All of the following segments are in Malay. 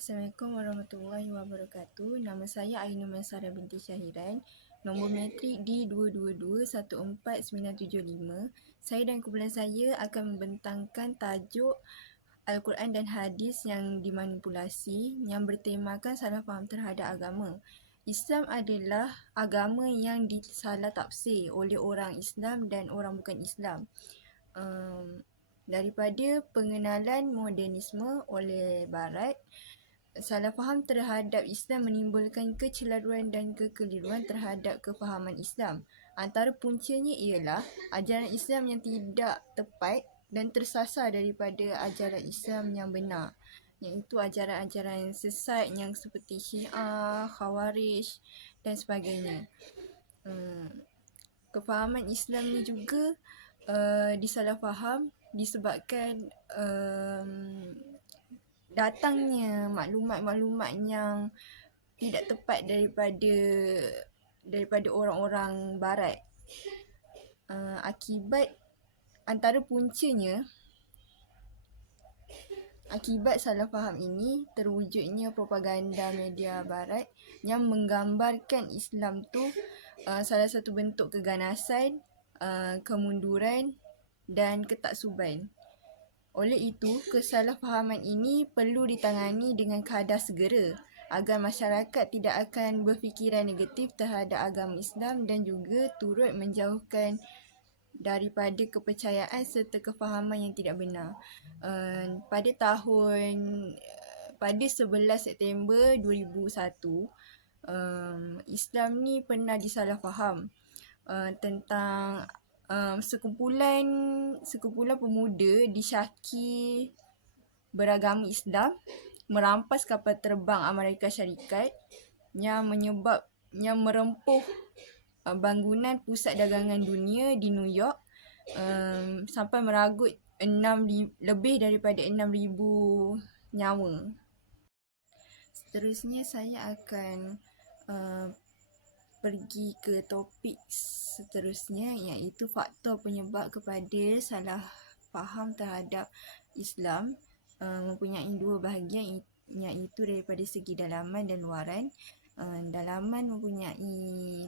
Assalamualaikum warahmatullahi wabarakatuh. Nama saya Ainul Mansara binti Syahiran. Nombor metrik D222-14975. Saya dan kumpulan saya akan membentangkan tajuk Al-Quran dan Hadis yang dimanipulasi yang bertemakan salah faham terhadap agama. Islam adalah agama yang disalah tafsir oleh orang Islam dan orang bukan Islam. Daripada pengenalan modernisme oleh Barat, salah faham terhadap Islam menimbulkan kecelaruan dan kekeliruan terhadap kefahaman Islam. Antara puncanya ialah ajaran Islam yang tidak tepat dan tersasar daripada ajaran Islam yang benar, iaitu ajaran-ajaran sesat yang seperti Syiah, Khawarij dan sebagainya. Kefahaman Islam ni juga disalahfaham disebabkan datangnya maklumat-maklumat yang tidak tepat daripada orang-orang Barat. Akibat salah faham ini terwujudnya propaganda media Barat yang menggambarkan Islam tu salah satu bentuk keganasan, kemunduran dan ketaksuban. Oleh itu, kesalahfahaman ini perlu ditangani dengan kadar segera agar masyarakat tidak akan berfikiran negatif terhadap agama Islam dan juga turut menjauhkan daripada kepercayaan serta kefahaman yang tidak benar. Pada 11 September 2001, Islam ni pernah disalahfaham tentang sekumpulan pemuda disyaki beragama Islam merampas kapal terbang Amerika Syarikat yang merempuh bangunan pusat dagangan dunia di New York sampai meragut lebih daripada 6,000 nyawa. Seterusnya saya akan pergi ke topik seterusnya, iaitu faktor penyebab kepada salah faham terhadap Islam. Mempunyai dua bahagian, iaitu daripada segi dalaman dan luaran. Dalaman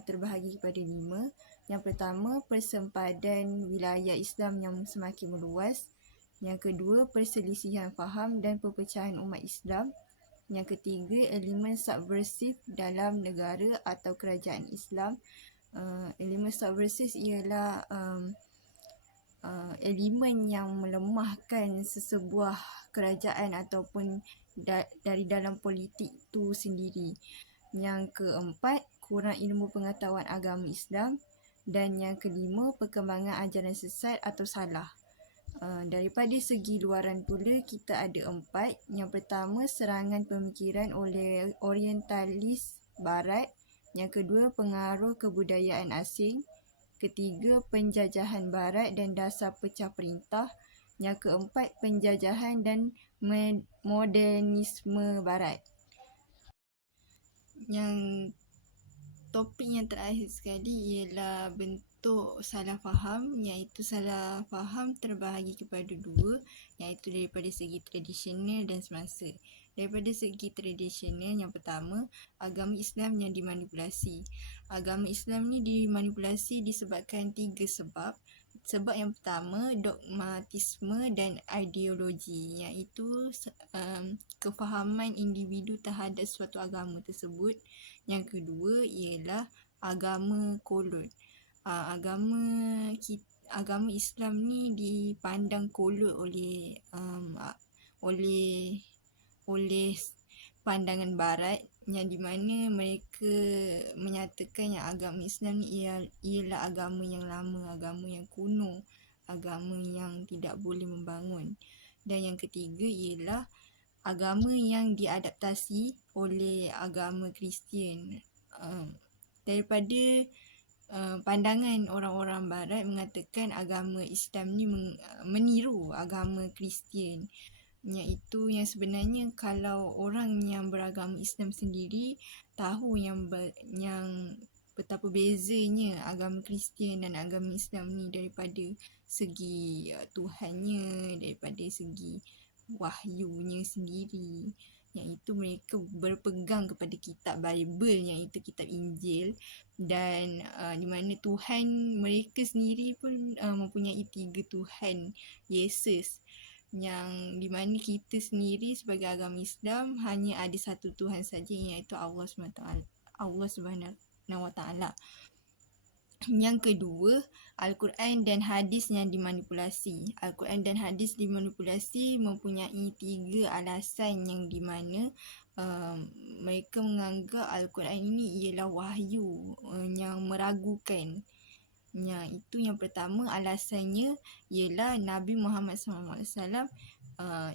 terbahagi kepada 5. Yang pertama, persempadan wilayah Islam yang semakin meluas. Yang kedua, perselisihan faham dan perpecahan umat Islam. Yang ketiga, elemen subversif dalam negara atau kerajaan Islam. Elemen subversif ialah elemen yang melemahkan sesebuah kerajaan ataupun dari dalam politik itu sendiri. Yang keempat, kurang ilmu pengetahuan agama Islam. Dan yang kelima, perkembangan ajaran sesat atau salah. Daripada segi luaran pula, kita ada 4. Yang pertama, serangan pemikiran oleh orientalis Barat. Yang kedua, pengaruh kebudayaan asing. Ketiga, penjajahan Barat dan dasar pecah perintah. Yang keempat, penjajahan dan modernisme Barat. Yang topik yang terakhir sekali ialah bentuk salah faham, iaitu salah faham terbahagi kepada 2, iaitu daripada segi tradisional dan semasa. Daripada segi tradisional, yang pertama, agama Islam yang dimanipulasi. Agama Islam ni dimanipulasi disebabkan 3 sebab. Sebab yang pertama, dogmatisme dan ideologi, iaitu kefahaman individu terhadap suatu agama tersebut. Yang kedua ialah agama kolon. Agama Islam ni dipandang kolot oleh pandangan Barat, yang di mana mereka menyatakan yang agama Islam ni ialah agama yang lama, agama yang kuno, agama yang tidak boleh membangun. Dan yang ketiga ialah agama yang diadaptasi oleh agama Kristian. Daripada pandangan orang-orang Barat mengatakan agama Islam ni meniru agama Kristian, iaitu yang sebenarnya kalau orang yang beragama Islam sendiri tahu yang betapa bezanya agama Kristian dan agama Islam ni daripada segi Tuhannya, daripada segi wahyunya sendiri, iaitu mereka berpegang kepada kitab Bible, iaitu kitab Injil, dan di mana Tuhan mereka sendiri pun mempunyai 3 Tuhan Yesus, yang di mana kita sendiri sebagai agama Islam hanya ada satu Tuhan saja, iaitu Allah Subhanahu Wa Taala. Yang kedua, Al-Quran dan hadis yang dimanipulasi. Al-Quran dan hadis dimanipulasi mempunyai 3 alasan yang di mana mereka menganggap Al-Quran ini ialah wahyu yang meragukan. Itu yang pertama, alasannya ialah Nabi Muhammad SAW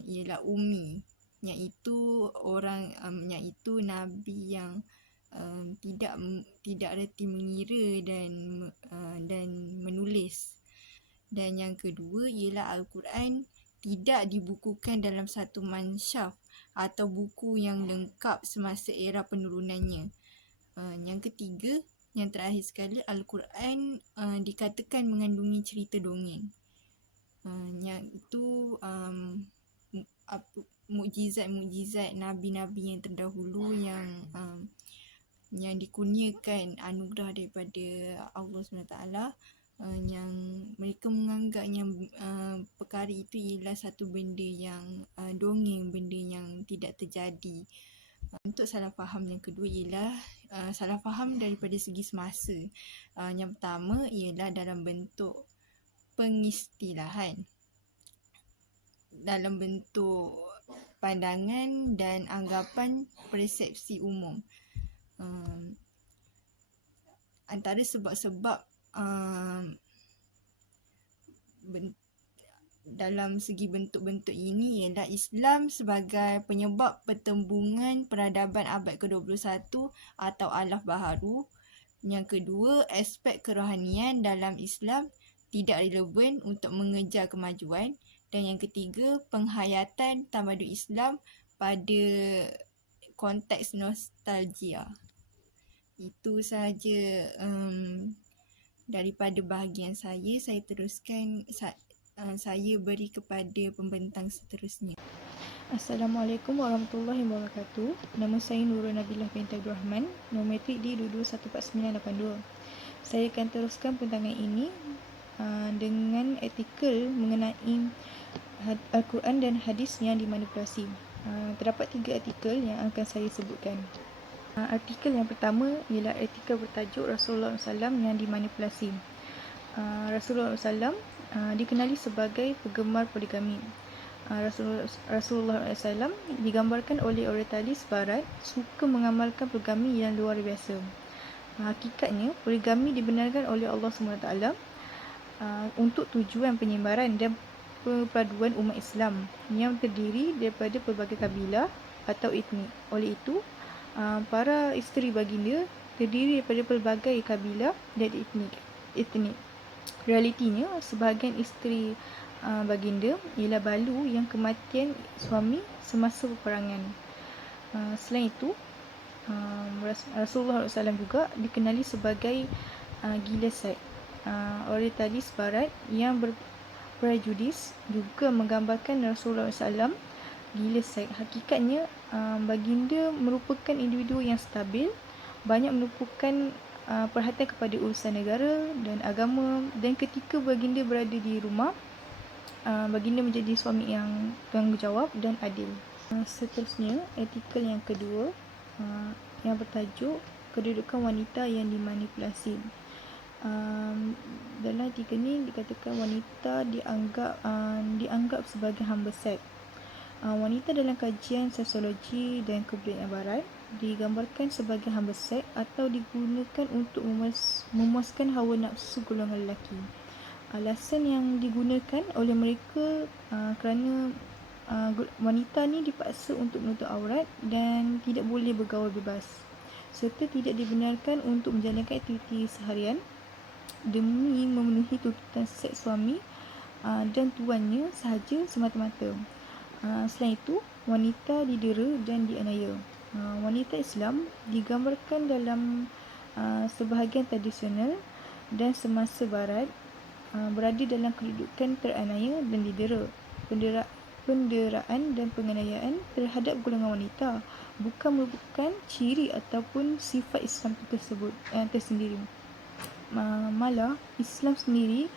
ialah ummi, iaitu Nabi yang tidak reti mengira dan menulis. Dan yang kedua ialah Al-Quran tidak dibukukan dalam satu mansyaf atau buku yang lengkap semasa era penurunannya. Yang ketiga, yang terakhir sekali, Al-Quran dikatakan mengandungi cerita dongeng. Yang itu mukjizat-mukjizat nabi-nabi yang terdahulu yang dikurniakan anugerah daripada Allah SWT, yang mereka menganggapnya perkara itu ialah satu benda yang dongeng, benda yang tidak terjadi. Untuk salah faham yang kedua ialah salah faham daripada segi semasa. Yang pertama ialah dalam bentuk pengistilahan, dalam bentuk pandangan dan anggapan persepsi umum. Antara sebab-sebab dalam segi bentuk-bentuk ini ialah Islam sebagai penyebab pertembungan peradaban abad ke-21 atau alaf baharu. Yang kedua, aspek kerohanian dalam Islam tidak relevan untuk mengejar kemajuan. Dan yang ketiga, penghayatan tamadun Islam pada konteks nostalgia. Itu sahaja daripada bahagian saya. Saya teruskan, saya beri kepada pembentang seterusnya. Assalamualaikum warahmatullahi wabarakatuh. Nama saya Nurul Nabilah binti Abdul Rahman, nombor metrik D22-14982. Saya akan teruskan pembentangan ini dengan artikel mengenai Al-Quran dan hadis yang dimanipulasi. Terdapat 3 artikel yang akan saya sebutkan. Artikel yang pertama ialah artikel bertajuk Rasulullah SAW yang dimanipulasi. Rasulullah SAW dikenali sebagai penggemar poligami. Rasulullah SAW digambarkan oleh orientalis barat suka mengamalkan poligami yang luar biasa. Hakikatnya, poligami dibenarkan oleh Allah SWT untuk tujuan penyebaran dan perpaduan umat Islam yang terdiri daripada pelbagai kabilah atau etnik. Oleh itu, para isteri baginda terdiri daripada pelbagai kabilah dan etnik. Realitinya, sebahagian isteri baginda ialah balu yang kematian suami semasa peperangan. Selain itu, Rasulullah SAW juga dikenali sebagai gila Said. Orientalis barat yang berprejudis juga menggambarkan Rasulullah SAW gila Said. Hakikatnya, baginda merupakan individu yang stabil, banyak menumpukan perhatian kepada urusan negara dan agama, dan ketika baginda berada di rumah, baginda menjadi suami yang tanggungjawab dan adil. Seterusnya, artikel yang kedua yang bertajuk kedudukan wanita yang dimanipulasi. Dalam artikel ini dikatakan wanita dianggap sebagai hamba seks. Wanita dalam kajian sosiologi dan kebudayaan barat digambarkan sebagai hamba seks atau digunakan untuk memuaskan hawa nafsu golongan lelaki. Alasan yang digunakan oleh mereka kerana wanita ni dipaksa untuk menutup aurat dan tidak boleh bergaul bebas, serta tidak dibenarkan untuk menjalankan aktiviti seharian demi memenuhi tuntutan seks suami dan tuannya sahaja semata-mata. Selain itu, wanita didera dan dianiaya. Wanita Islam digambarkan dalam sebahagian tradisional dan semasa barat berada dalam kedudukan teraniaya dan didera. penderaan dan penganiayaan terhadap golongan wanita bukan merupakan ciri ataupun sifat Islam tersendiri. Malah Islam sendiri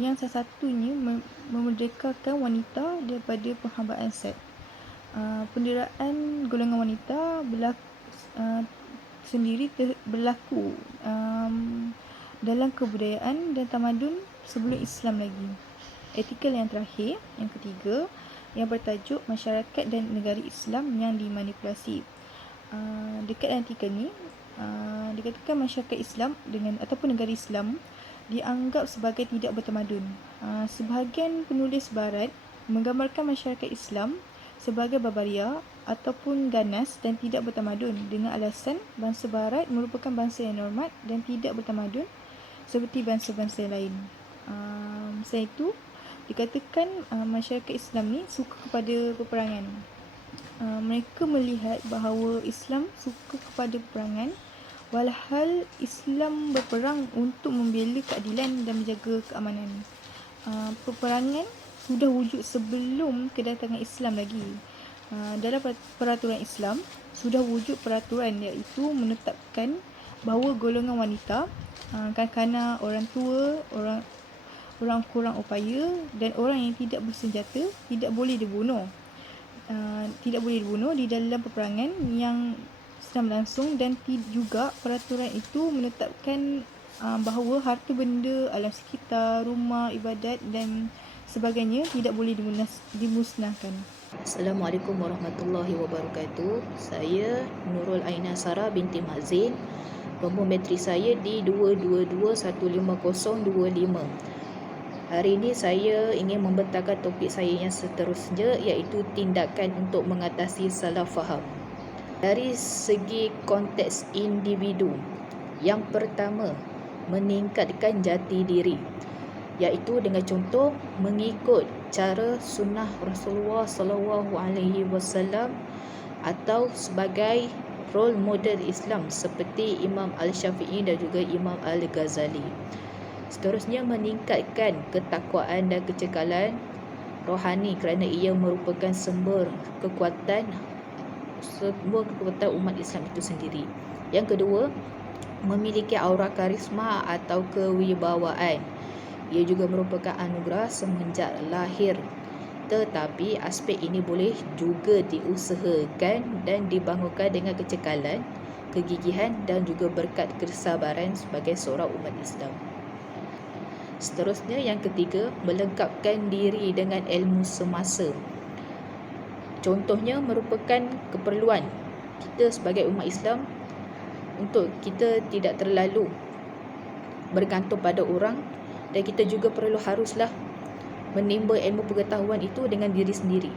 yang salah satunya memerdekakan wanita daripada penghambaan seks. Penderaan golongan wanita berlaku dalam kebudayaan dan tamadun sebelum Islam lagi. Artikel yang terakhir, yang ketiga, yang bertajuk Masyarakat dan Negara Islam yang dimanipulasi. Dekat artikel ni dikatakan masyarakat Islam ataupun negara Islam dianggap sebagai tidak bertamadun. Sebahagian penulis barat menggambarkan masyarakat Islam sebagai barbaria ataupun ganas dan tidak bertamadun dengan alasan bangsa barat merupakan bangsa yang hormat dan tidak bertamadun seperti bangsa-bangsa lain. Selain itu, dikatakan masyarakat Islam ni suka kepada peperangan. Mereka melihat bahawa Islam suka kepada peperangan, walhal Islam berperang untuk membela keadilan dan menjaga keamanan. Peperangan sudah wujud sebelum kedatangan Islam lagi. Dalam peraturan Islam sudah wujud peraturan iaitu menetapkan bahawa golongan wanita, kanak-kanak, orang tua, orang kurang upaya dan orang yang tidak bersenjata tidak boleh dibunuh di dalam peperangan yang sedang berlangsung, dan juga peraturan itu menetapkan bahawa harta benda, alam sekitar, rumah, ibadat dan sebagainya tidak boleh dimusnahkan. Assalamualaikum warahmatullahi wabarakatuh. Saya Nurul Aina Sarah binti Mazin. Nombor matrik saya di 2221525. Hari ini saya ingin membentangkan topik saya yang seterusnya, iaitu tindakan untuk mengatasi salah faham. Dari segi konteks individu, yang pertama, meningkatkan jati diri, iaitu dengan contoh mengikut cara sunnah Rasulullah SAW atau sebagai role model Islam seperti Imam Al-Syafi'i dan juga Imam Al-Ghazali. Seterusnya, meningkatkan ketakwaan dan kecekalan rohani kerana ia merupakan sumber kekuatan umat Islam itu sendiri. Yang kedua, memiliki aura karisma atau kewibawaan. Ia juga merupakan anugerah semenjak lahir. Tetapi aspek ini boleh juga diusahakan dan dibangunkan dengan kecekalan, kegigihan dan juga berkat kesabaran sebagai seorang umat Islam. Seterusnya, yang ketiga, melengkapkan diri dengan ilmu semasa. Contohnya merupakan keperluan kita sebagai umat Islam untuk kita tidak terlalu bergantung pada orang, dan kita juga haruslah menimba ilmu pengetahuan itu dengan diri sendiri.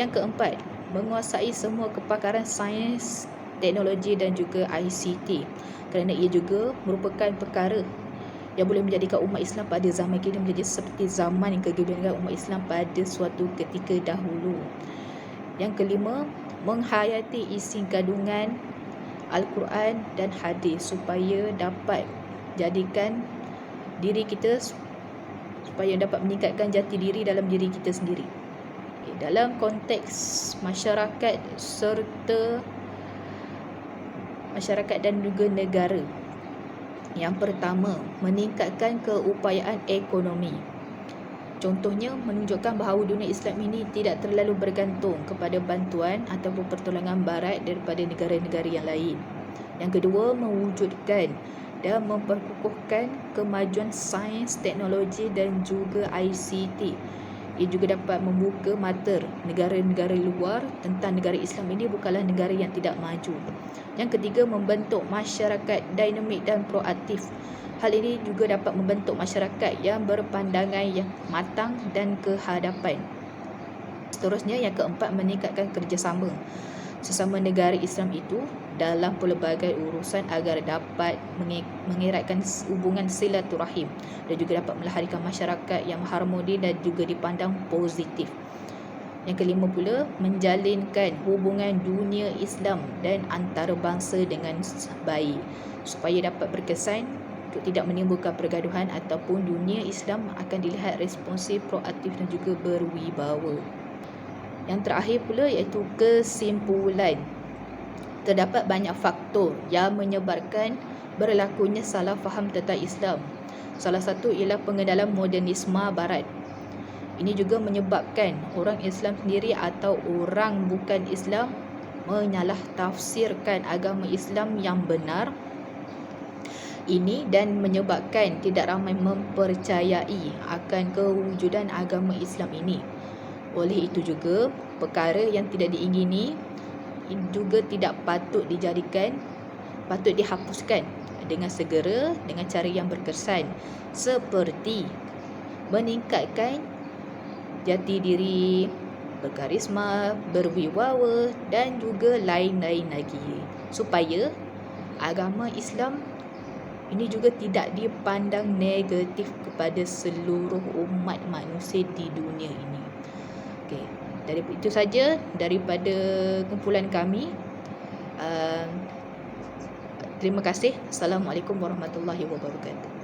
Yang keempat, menguasai semua kepakaran sains, teknologi dan juga ICT, kerana ia juga merupakan perkara yang boleh menjadikan umat Islam pada zaman kini menjadi seperti zaman yang kegemilangan umat Islam pada suatu ketika dahulu. Yang kelima, menghayati isi kandungan Al-Quran dan hadis supaya dapat jadikan diri kita, supaya dapat meningkatkan jati diri dalam diri kita sendiri. Dalam konteks masyarakat dan juga negara, yang pertama, meningkatkan keupayaan ekonomi. Contohnya, menunjukkan bahawa dunia Islam ini tidak terlalu bergantung kepada bantuan ataupun pertolongan barat daripada negara-negara yang lain. Yang kedua, mewujudkan dan memperkukuhkan kemajuan sains, teknologi dan juga ICT. Ia juga dapat membuka mata negara-negara luar tentang negara Islam ini bukanlah negara yang tidak maju. Yang ketiga, membentuk masyarakat dinamik dan proaktif. Hal ini juga dapat membentuk masyarakat yang berpandangan yang matang dan kehadapan. Seterusnya, yang keempat, meningkatkan kerjasama sesama negara Islam itu dalam pelbagai urusan agar dapat mengeratkan hubungan silaturahim dan juga dapat melahirkan masyarakat yang harmoni dan juga dipandang positif. Yang kelima pula, menjalinkan hubungan dunia Islam dan antarabangsa dengan baik supaya dapat berkesan untuk tidak menimbulkan pergaduhan ataupun dunia Islam akan dilihat responsif, proaktif dan juga berwibawa. Yang terakhir pula iaitu kesimpulan. Terdapat banyak faktor yang menyebabkan berlakunya salah faham tentang Islam. Salah satu ialah pengenalan modernisme Barat. Ini juga menyebabkan orang Islam sendiri atau orang bukan Islam menyalah tafsirkan agama Islam yang benar ini dan menyebabkan tidak ramai mempercayai akan kewujudan agama Islam ini. Oleh itu juga, perkara yang tidak diingini juga tidak patut dihapuskan dengan segera dengan cara yang berkesan, seperti meningkatkan jati diri, berkarisma, berwibawa dan juga lain-lain lagi, supaya agama Islam ini juga tidak dipandang negatif kepada seluruh umat manusia di dunia ini. Okey, itu saja daripada kumpulan kami. Terima kasih. Assalamualaikum warahmatullahi wabarakatuh.